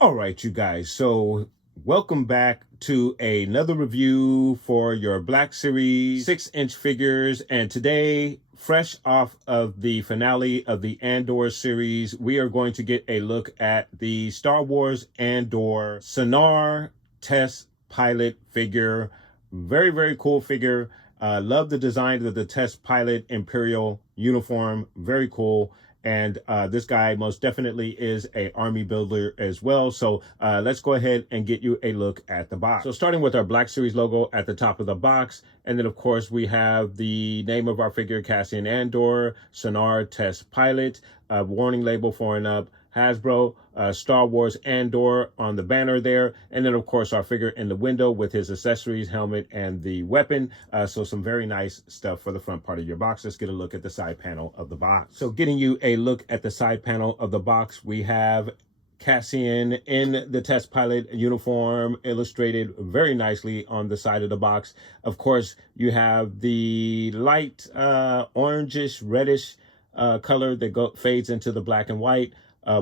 All right, you guys. So welcome back to another review for your Black Series 6-inch figures. And today, fresh off of the finale of the Andor series, we are going to get a look at the Star Wars Andor Sienar test pilot figure. Very, very cool figure. Love the design of the test pilot Imperial uniform. Very cool. And this guy most definitely is a army builder as well. So let's go ahead and get you a look at the box. So starting with our Black Series logo at the top of the box. And then, of course, we have the name of our figure, Cassian Andor Sienar Test Pilot, warning label for and up, Hasbro, Star Wars Andor on the banner there. And then, of course, our figure in the window with his accessories, helmet, and the weapon. So some very nice stuff for the front part of your box. Let's get a look at the side panel of the box. So getting you a look at the side panel of the box, we have Cassian in the test pilot uniform, illustrated very nicely on the side of the box. Of course, you have the light orangish, reddish color that fades into the black and white.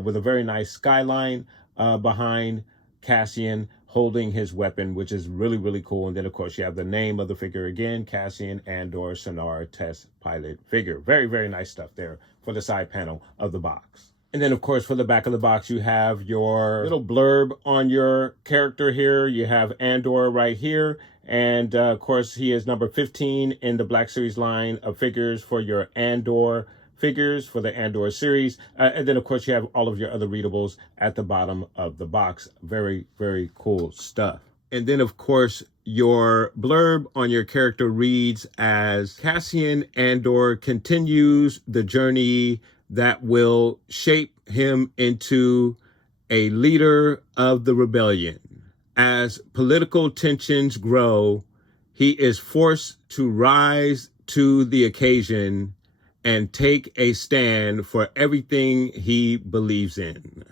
With a very nice skyline behind Cassian holding his weapon, which is really, really cool. And then, of course, you have the name of the figure again, Cassian Andor Sienar Test Pilot figure. Very, very nice stuff there for the side panel of the box. And then, of course, for the back of the box, you have your little blurb on your character here. You have Andor right here. And, of course, he is number 15 in the Black Series line of figures for your Andor figures for the Andor series. And then, of course, you have all of your other readables at the bottom of the box. Very, very cool stuff. And then, of course, your blurb on your character reads as Cassian Andor continues the journey that will shape him into a leader of the rebellion. As political tensions grow, he is forced to rise to the occasion and take a stand for everything he believes in.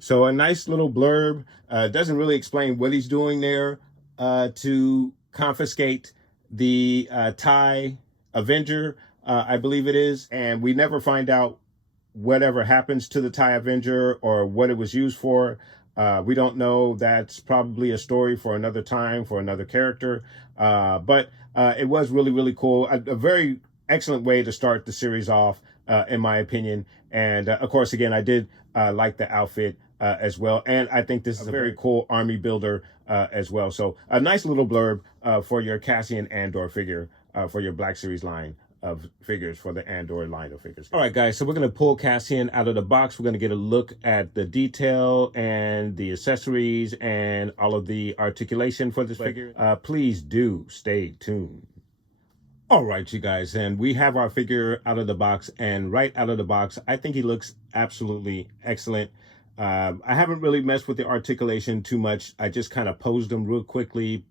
So a nice little blurb. Doesn't really explain what he's doing there to confiscate the TIE Avenger, I believe it is. And we never find out whatever happens to the TIE Avenger or what it was used for. We don't know. That's probably a story for another time, for another character. But it was really, really cool. A very excellent way to start the series off, in my opinion. And of course, again, I did like the outfit as well. And I think this is a very cool army builder as well. So a nice little blurb for your Cassian Andor figure for your Black Series line of figures for the Andor line of figures. All right, guys, so we're going to pull Cassian out of the box. We're going to get a look at the detail and the accessories and all of the articulation for this figure. Please do stay tuned. All right, you guys, and we have our figure out of the box, and right out of the box, I think he looks absolutely excellent. I haven't really messed with the articulation too much. I just kind of posed him real quickly,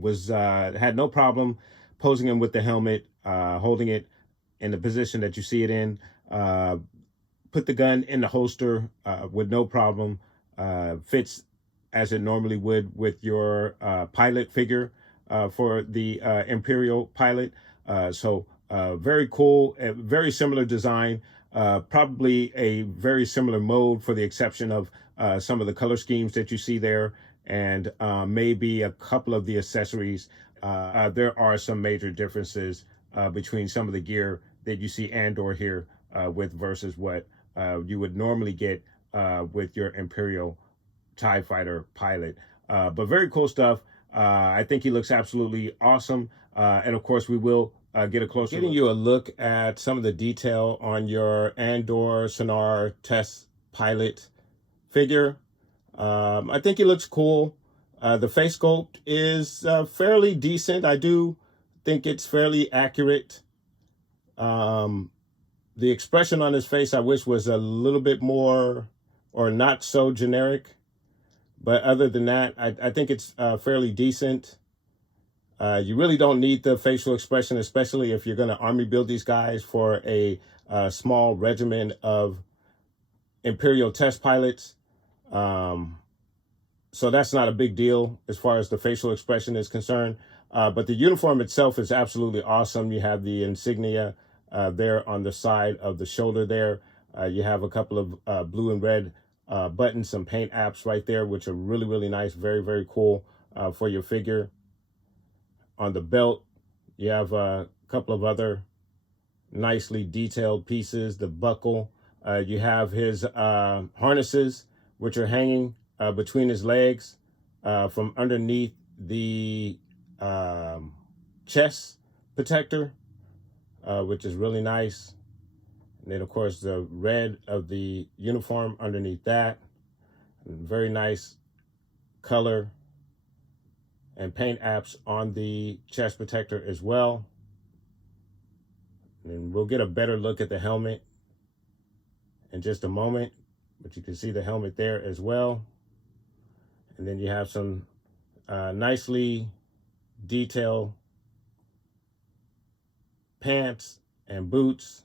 had no problem posing him with the helmet, holding it in the position that you see it in, put the gun in the holster with no problem, fits as it normally would with your pilot figure for the Imperial pilot. So very cool, very similar design, probably a very similar mode for the exception of some of the color schemes that you see there, and maybe a couple of the accessories. There are some major differences between some of the gear that you see Andor here with versus what you would normally get with your Imperial TIE Fighter pilot. But very cool stuff. I think he looks absolutely awesome. And of course, we will get a closer look. Getting you a look at some of the detail on your Andor Sienar test pilot figure. I think it looks cool. The face sculpt is fairly decent. I do think it's fairly accurate. The expression on his face, I wish was a little bit more or not so generic. But other than that, I think it's fairly decent. You really don't need the facial expression, especially if you're going to army build these guys for a small regiment of Imperial test pilots. So that's not a big deal as far as the facial expression is concerned. But the uniform itself is absolutely awesome. You have the insignia there on the side of the shoulder there. You have a couple of blue and red buttons, some paint apps right there, which are really, really nice. Very, very cool for your figure. On the belt, you have a couple of other nicely detailed pieces. The buckle, you have his harnesses, which are hanging between his legs from underneath the chest protector, which is really nice. And then, of course, the red of the uniform underneath that. Very nice color and paint apps on the chest protector as well. And we'll get a better look at the helmet in just a moment, but you can see the helmet there as well. And then you have some nicely detailed pants and boots,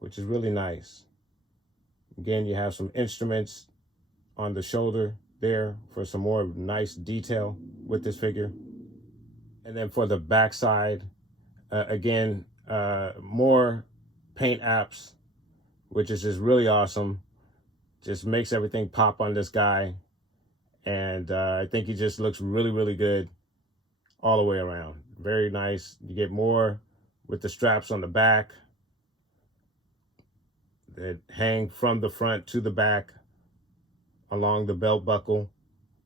which is really nice. Again, you have some instruments on the shoulder there for some more nice detail with this figure. And then for the backside, again, more paint apps, which is just really awesome. Just makes everything pop on this guy. And I think he just looks really, really good all the way around. Very nice. You get more with the straps on the back that hang from the front to the back along the belt buckle,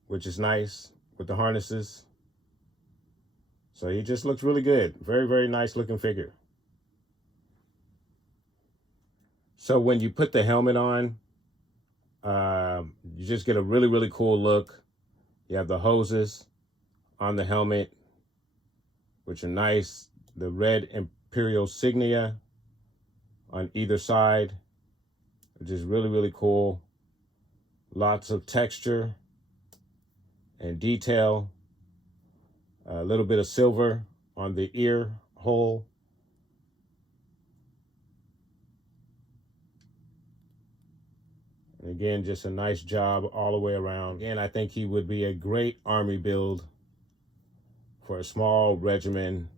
which is nice with the harnesses. So he just looks really good. Very, very nice looking figure. So when you put the helmet on, you just get a really, really cool look. You have the hoses on the helmet, which are nice. The red Imperial insignia on either side, which is really, really cool. Lots of texture and detail. A little bit of silver on the ear hole. And again, just a nice job all the way around. Again, I think he would be a great army build for a small regiment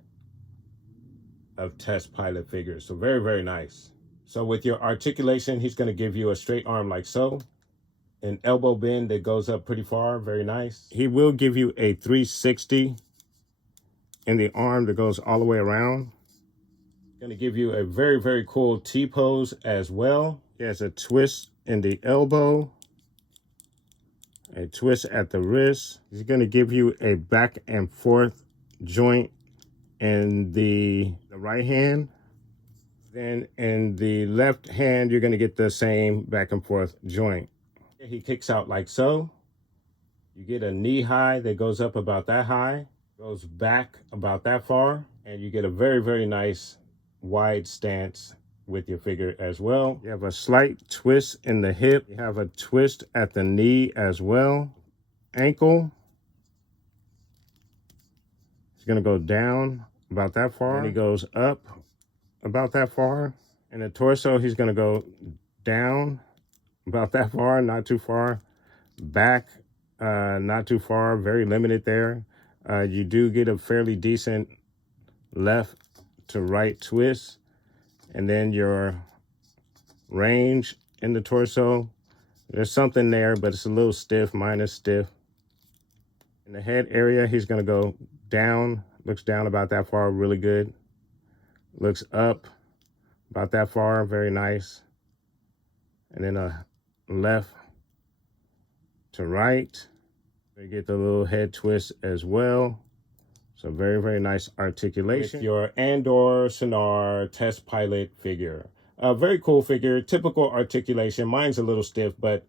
of test pilot figures. So very, very nice. So with your articulation, he's going to give you a straight arm like so. An elbow bend that goes up pretty far. Very nice. He will give you a 360 in the arm that goes all the way around. Going to give you a very, very cool T-pose as well. He has a twist in the elbow, a twist at the wrist. He's going to give you a back and forth joint in the right hand. Then in the left hand, you're going to get the same back and forth joint. He kicks out like so. You get a knee high that goes up about that high, goes back about that far, and you get a very, very nice wide stance with your figure as well. You have a slight twist in the hip. You have a twist at the knee as well. Ankle. It's going to go down about that far. And he goes up about that far. And the torso, he's going to go down about that far, not too far. Back, not too far, very limited there. You do get a fairly decent left to right twist. And then your range in the torso, there's something there, but it's a little stiff. Mine is stiff. In the head area, he's going to go down, looks down about that far, really good. Looks up about that far, very nice. And then a left to right. You get the little head twist as well. So very, very nice articulation. With your Andor Sienar test pilot figure. A very cool figure, typical articulation. Mine's a little stiff, but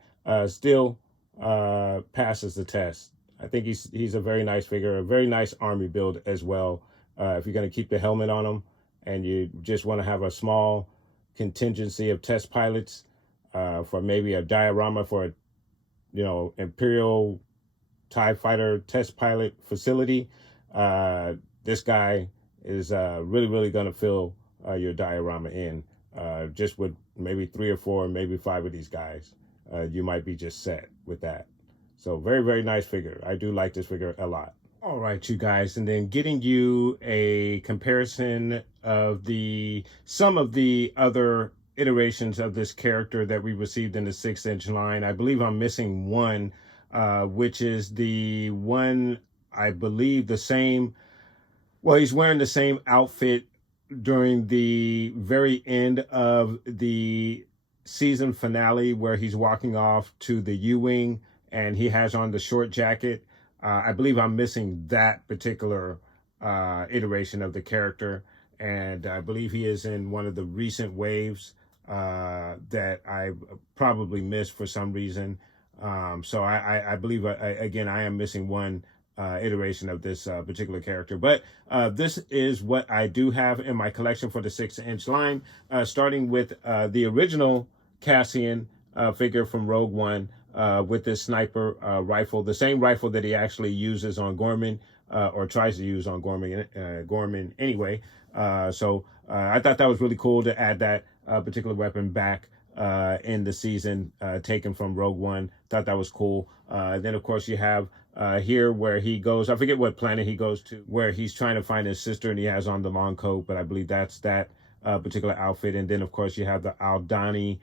still passes the test. I think he's a very nice figure, a very nice army build as well. If you're going to keep the helmet on him and you just want to have a small contingency of test pilots for maybe a diorama for a, Imperial TIE fighter test pilot facility, this guy is really, really going to fill your diorama in. Just with maybe 3 or 4, maybe 5 of these guys, you might be just set with that. So very, very nice figure. I do like this figure a lot. All right, you guys, and then getting you a comparison of some of the other iterations of this character that we received in the 6-inch line. I believe I'm missing one, which is the one, I believe the same. Well, he's wearing the same outfit during the very end of the season finale where he's walking off to the U-Wing and he has on the short jacket. I believe I'm missing that particular iteration of the character, and I believe he is in one of the recent waves that I probably missed for some reason. So I believe, again, I am missing one iteration of this particular character. But this is what I do have in my collection for the 6-inch line, starting with the original Cassian figure from Rogue One with this sniper rifle, the same rifle that he actually uses on Gorman, or tries to use on Gorman anyway. So I thought that was really cool to add that particular weapon back in the season, taken from Rogue One. Thought that was cool. Then, of course, you have here where he goes, I forget what planet he goes to, where he's trying to find his sister and he has on the long coat, but I believe that's that particular outfit. And then, of course, you have the Aldani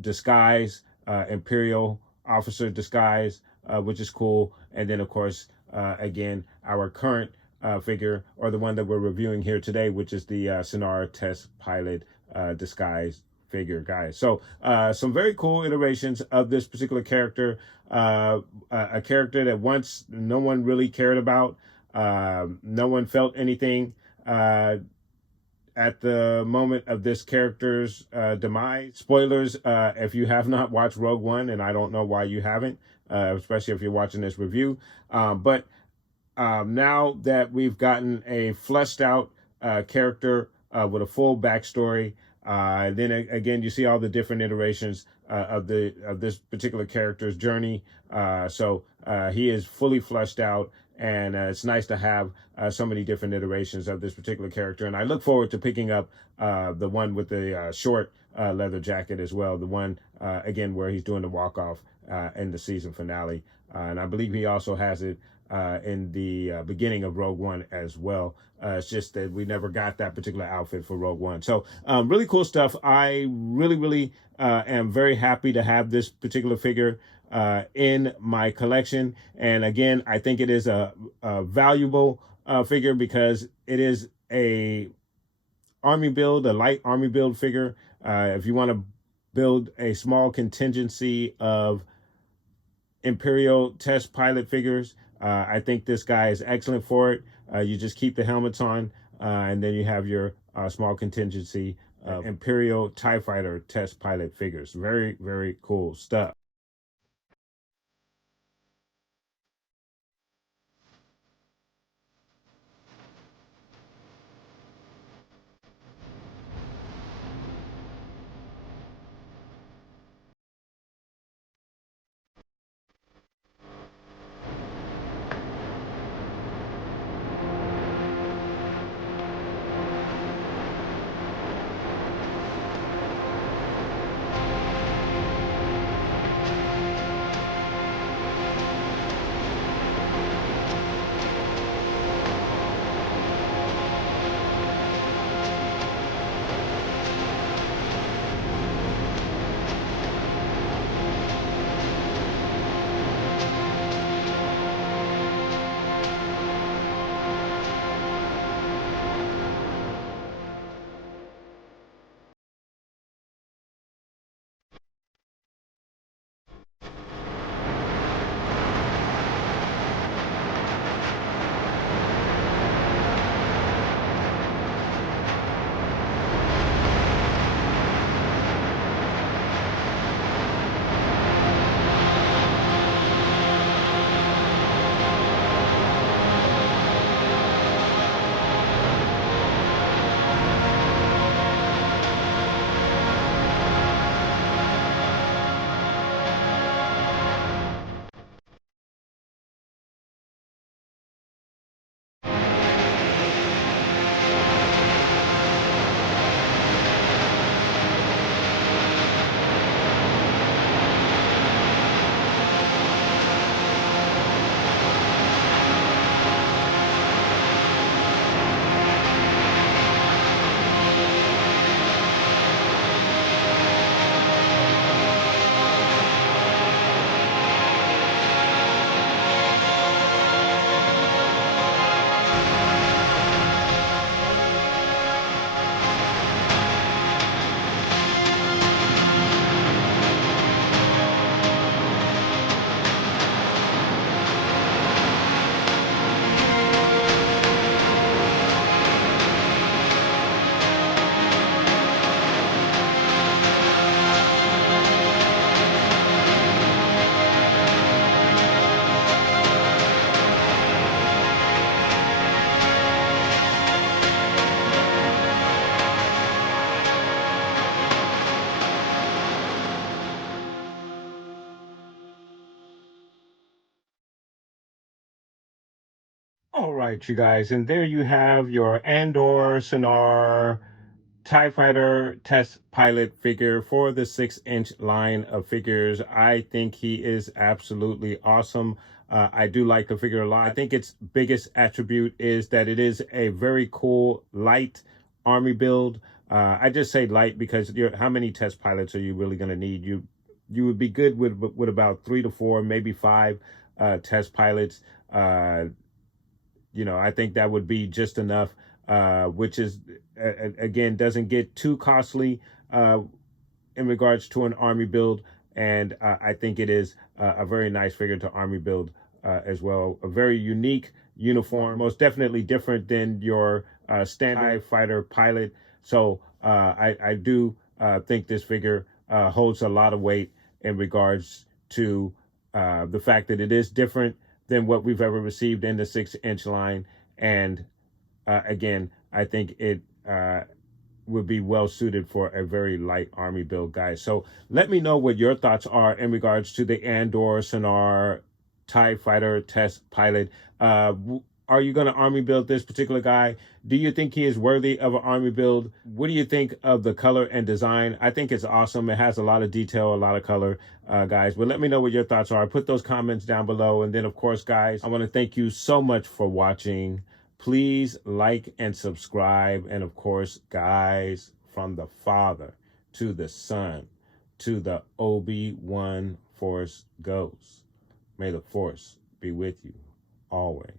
disguise, Imperial officer disguise, which is cool. And then, of course, again, our current figure, or the one that we're reviewing here today, which is the Sienar test pilot disguise figure, guys. So some very cool iterations of this particular character, a character that once no one really cared about, no one felt anything at the moment of this character's demise. Spoilers, if you have not watched Rogue One, and I don't know why you haven't, especially if you're watching this review, but now that we've gotten a fleshed out character with a full backstory, then again, you see all the different iterations of this particular character's journey. So he is fully fleshed out, and it's nice to have so many different iterations of this particular character. And I look forward to picking up the one with the short leather jacket as well. The one, again, where he's doing the walk-off in the season finale. And I believe he also has it in the beginning of Rogue One as well. It's just that we never got that particular outfit for Rogue One. So really cool stuff. I really, really am very happy to have this particular figure in my collection. And again, I think it is a valuable figure because it is a army build, a light army build figure. If you want to build a small contingency of Imperial test pilot figures, I think this guy is excellent for it. You just keep the helmets on, and then you have your small contingency of Imperial TIE fighter test pilot figures. Very, very cool stuff. right, you guys, and there you have your Andor Sienar TIE Fighter test pilot figure for the 6-inch line of figures. I think he is absolutely awesome. I do like the figure a lot. I think its biggest attribute is that it is a very cool, light army build. I just say light because how many test pilots are you really going to need? You would be good with about 3 to 4, maybe 5 test pilots. I think that would be just enough, which is, again, doesn't get too costly in regards to an army build. And I think it is a very nice figure to army build as well. A very unique uniform, most definitely different than your standard TIE fighter pilot. So I do think this figure holds a lot of weight in regards to the fact that it is different than what we've ever received in the 6-inch line. And again, I think it would be well suited for a very light army build, guys. So let me know what your thoughts are in regards to the Andor Sienar TIE Fighter test pilot. Are you going to army build this particular guy? Do you think he is worthy of an army build? What do you think of the color and design? I think it's awesome. It has a lot of detail, a lot of color, guys. But let me know what your thoughts are. Put those comments down below. And then, of course, guys, I want to thank you so much for watching. Please like and subscribe. And, of course, guys, from the Father to the Son to the Obi-Wan Force Ghost, may the Force be with you always.